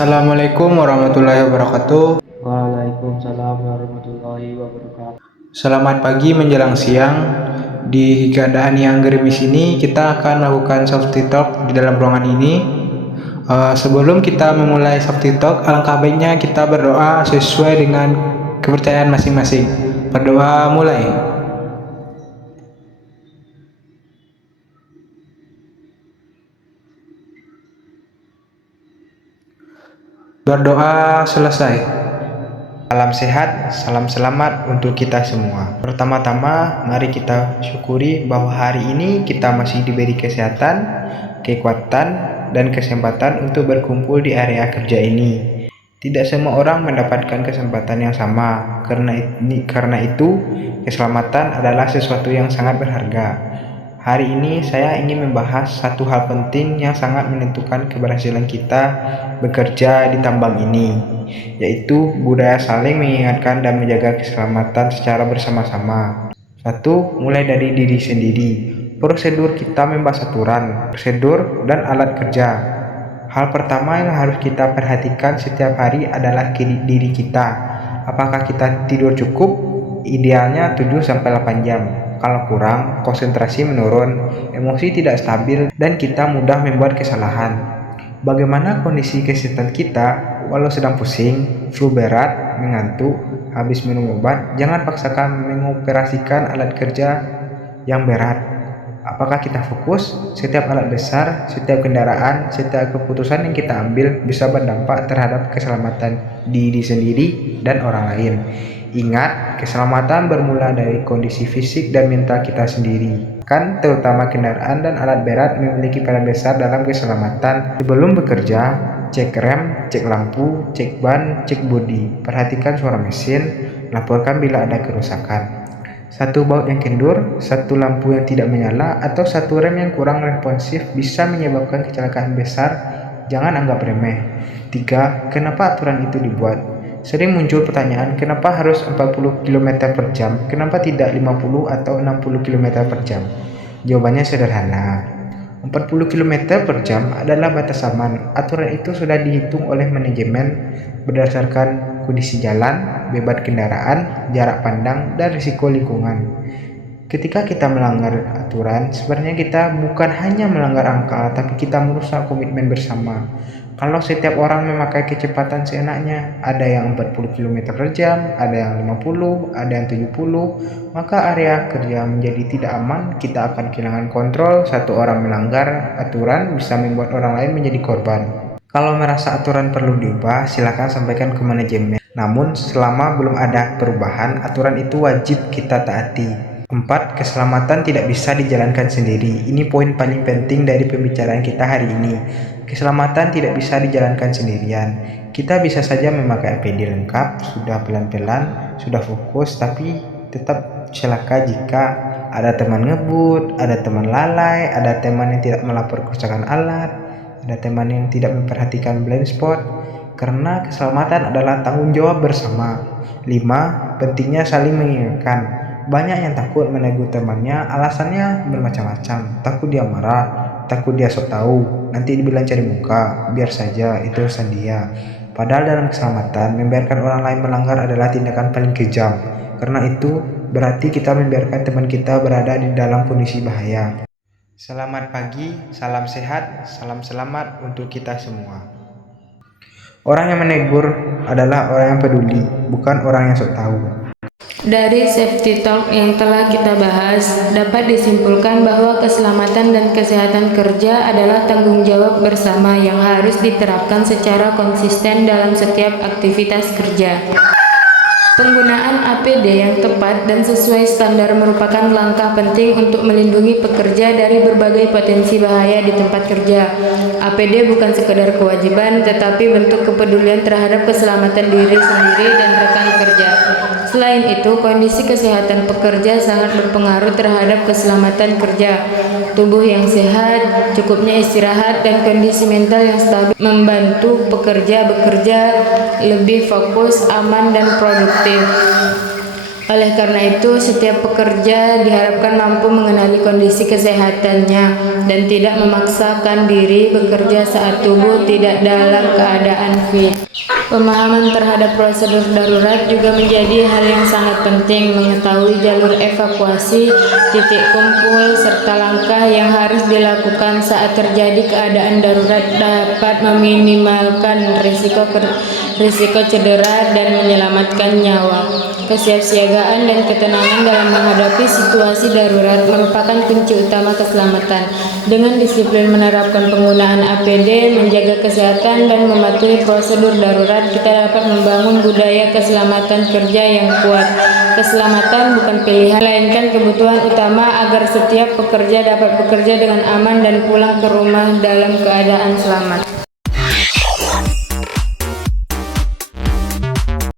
Assalamualaikum warahmatullahi wabarakatuh. Waalaikumsalam warahmatullahi wabarakatuh. Selamat pagi menjelang siang. Di keadaan yang gerimis ini, kita akan melakukan safety talk di dalam ruangan ini. Sebelum kita memulai safety talk, alangkah baiknya kita berdoa sesuai dengan kepercayaan masing-masing. Berdoa mulai. Berdoa selesai. Salam sehat, salam selamat untuk kita semua. Pertama-tama, mari kita syukuri bahwa hari ini kita masih diberi kesehatan, kekuatan, dan kesempatan untuk berkumpul di area kerja ini. Tidak semua orang mendapatkan kesempatan yang sama. Karena itu, keselamatan adalah sesuatu yang sangat berharga. Hari ini saya ingin membahas satu hal penting yang sangat menentukan keberhasilan kita bekerja di tambang ini, yaitu budaya saling mengingatkan dan menjaga keselamatan secara bersama-sama. Satu, mulai dari diri sendiri. Prosedur kita membahas aturan, prosedur, dan alat kerja. Hal pertama yang harus kita perhatikan setiap hari adalah diri kita. Apakah kita tidur cukup? Idealnya 7-8 jam. Kalau kurang, konsentrasi menurun, emosi tidak stabil, dan kita mudah membuat kesalahan. Bagaimana kondisi kesehatan kita? Walau sedang pusing, flu berat, mengantuk, habis minum obat, jangan paksakan mengoperasikan alat kerja yang berat. Apakah kita fokus? Setiap alat besar, setiap kendaraan, setiap keputusan yang kita ambil bisa berdampak terhadap keselamatan diri sendiri dan orang lain. Ingat, keselamatan bermula dari kondisi fisik dan mental kita sendiri. Terutama kendaraan dan alat berat memiliki peran besar dalam keselamatan. Sebelum bekerja, cek rem, cek lampu, cek ban, cek bodi. Perhatikan suara mesin, laporkan bila ada kerusakan. Satu baut yang kendur, satu lampu yang tidak menyala, atau satu rem yang kurang responsif bisa menyebabkan kecelakaan besar. Jangan anggap remeh. 3. Kenapa aturan itu dibuat? Sering muncul pertanyaan, kenapa harus 40 km per jam? Kenapa tidak 50 atau 60 km per jam? Jawabannya sederhana. 40 km per jam adalah batas aman. Aturan itu sudah dihitung oleh manajemen berdasarkan kondisi jalan, beban kendaraan, jarak pandang, dan risiko lingkungan. Ketika kita melanggar aturan, sebenarnya kita bukan hanya melanggar angka, tapi kita merusak komitmen bersama. Kalau setiap orang memakai kecepatan seenaknya, ada yang 40 km per jam, ada yang 50, ada yang 70, maka area kerja menjadi tidak aman, kita akan kehilangan kontrol. Satu orang melanggar aturan bisa membuat orang lain menjadi korban. Kalau merasa aturan perlu diubah, silakan sampaikan ke manajemen. Namun, selama belum ada perubahan, aturan itu wajib kita taati. 4. Keselamatan tidak bisa dijalankan sendiri. Ini poin paling penting dari pembicaraan kita hari ini. Keselamatan tidak bisa dijalankan sendirian. Kita bisa saja memakai APD lengkap, sudah pelan-pelan, sudah fokus, tapi tetap celaka jika ada teman ngebut, ada teman lalai, ada teman yang tidak melapor kerusakan alat, ada teman yang tidak memperhatikan blind spot. Karena keselamatan adalah tanggung jawab bersama. 5. Pentingnya saling mengingatkan. Banyak yang takut menegur temannya, alasannya bermacam-macam. Takut dia marah, takut dia sok tahu, nanti dibilang cari muka, biar saja, itu urusan dia. Padahal dalam keselamatan, membiarkan orang lain melanggar adalah tindakan paling kejam. Karena itu, berarti kita membiarkan teman kita berada di dalam kondisi bahaya. Selamat pagi, salam sehat, salam selamat untuk kita semua. Orang yang menegur adalah orang yang peduli, bukan orang yang sok tahu. Dari safety talk yang telah kita bahas, dapat disimpulkan bahwa keselamatan dan kesehatan kerja adalah tanggung jawab bersama yang harus diterapkan secara konsisten dalam setiap aktivitas kerja. Penggunaan APD yang tepat dan sesuai standar merupakan langkah penting untuk melindungi pekerja dari berbagai potensi bahaya di tempat kerja. APD bukan sekedar kewajiban, tetapi bentuk kepedulian terhadap keselamatan diri sendiri dan rekan kerja. Selain itu, kondisi kesehatan pekerja sangat berpengaruh terhadap keselamatan kerja. Tubuh yang sehat, cukupnya istirahat, dan kondisi mental yang stabil membantu pekerja bekerja lebih fokus, aman, dan produktif. Oleh karena itu, setiap pekerja diharapkan mampu mengenali kondisi kesehatannya dan tidak memaksakan diri bekerja saat tubuh tidak dalam keadaan fit. Pemahaman terhadap prosedur darurat juga menjadi hal yang sangat penting. Mengetahui jalur evakuasi, titik kumpul, serta langkah yang harus dilakukan saat terjadi keadaan darurat dapat meminimalkan risiko cedera dan menyelamatkan nyawa. Kesiapsiagaan dan ketenangan dalam menghadapi situasi darurat merupakan kunci utama keselamatan. Dengan disiplin menerapkan penggunaan APD, menjaga kesehatan, dan mematuhi prosedur darurat, kita dapat membangun budaya keselamatan kerja yang kuat. Keselamatan bukan pilihan, melainkan kebutuhan utama agar setiap pekerja dapat bekerja dengan aman dan pulang ke rumah dalam keadaan selamat.